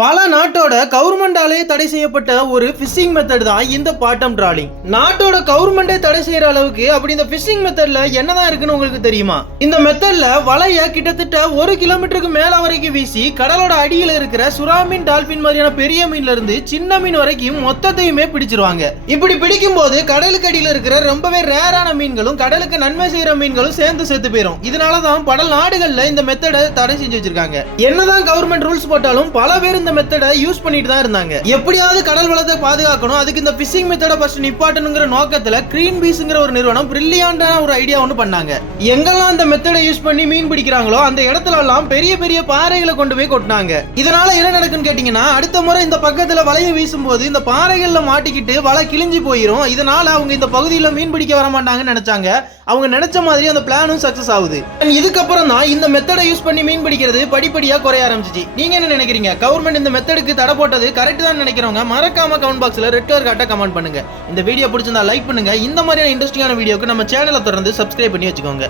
பல நாட்டோட கவர்மெண்டாலே தடை செய்யப்பட்ட ஒரு ஃபிஷிங் மெத்தட் தான் இந்த பாட்டம் டிராலிங். நாட்டோட கவர்மெண்டே தடை செய்யற அளவுக்கு அப்படி இந்த ஃபிஷிங் மெத்தட்ல என்னதான் இருக்குன்னு உங்களுக்கு தெரியுமா? இந்த மெத்தட்ல வலைய கிட்டத்தட்ட 1 கிலோமீட்டருக்கு மேல வரைக்கும் வீசி கடலோட அடியில இருக்கிற சுறா மீன், டால்பின் மாதிரியான பெரிய மீன்ல இருந்து சின்ன மீன் வரைக்கும் மொத்தத்தையுமே பிடிச்சிருவாங்க. இப்படி பிடிக்கும் போது கடலுக்கு அடியில இருக்கிற ரொம்பவே ரேரான மீன்களும் கடலுக்கு நன்மை செய்யற மீன்களும் சேர்ந்து செத்து போயிடும். இதனாலதான் பல நாடுகள்ல இந்த மெத்தடை தடை செஞ்சு வச்சிருக்காங்க. என்னதான் கவர்மெண்ட் ரூல்ஸ் போட்டாலும் பல பேர் இந்த மெத்தடை யூஸ் பண்ணிட்டு தான் இருந்தாங்க. எப்படியாவது கடல் வளத்தை பாதுகாக்கணும், அதுக்கு இந்த ஃபிஷிங் மெத்தடை ஃபர்ஸ்ட் நிப்பாட்டணுங்கிற நோக்கத்துல கிரீன் பீஸ்ங்கிற ஒரு நிறுவனம் பிரில்லியண்டான ஒரு ஐடியா ஒன்னு பண்ணாங்க. எங்கெல்லாம் இந்த மெத்தடை யூஸ் பண்ணி மீன் பிடிக்கிறாங்களோ அந்த இடத்துல எல்லாம் பெரிய பெரிய பாறைகளை கொண்டு போய் கொட்டினாங்க. இதனால என்ன நடக்குன்னு கேட்டீங்கன்னா, அடுத்த முறை இந்த பக்கத்துல வலையை வீசும் போது இந்த பாறைகள்ல மாட்டிக்கிட்டு வலை கிழிஞ்சு போயிடும். இதனால அவங்க இந்த பகுதியில மீன் பிடிக்க வர மாட்டாங்கன்னு நினைச்சாங்க. அவங்க நினைச்ச மாதிரி அந்த பிளானும் சக்சஸ் ஆகுது. இதுக்கப்புறம் தான் இந்த மெத்தடை யூஸ் பண்ணி மீன் பிடிக்கிறது படிப்படியா குறைய ஆரம்பிச்சிச்சு. நீங்க என்ன நினைக்கிறீங்க? கவர்மெண்ட் இந்த மெத்தடுக்கு தடை போட்டது கரெக்ட் தான் நினைக்கிறவங்க மறக்காம கமெண்ட் பாக்ஸ்ல ரெட் கலர் காட்ட கமெண்ட் பண்ணுங்க. இந்த வீடியோ பிடிச்சிருந்தா லைக் பண்ணுங்க. இந்த மாதிரியான இன்ட்ரெஸ்டிங்கான வீடியோக்கு நம்ம சேனலை தொடர்ந்து சப்ஸ்கிரைப் பண்ணி வச்சுக்கோங்க.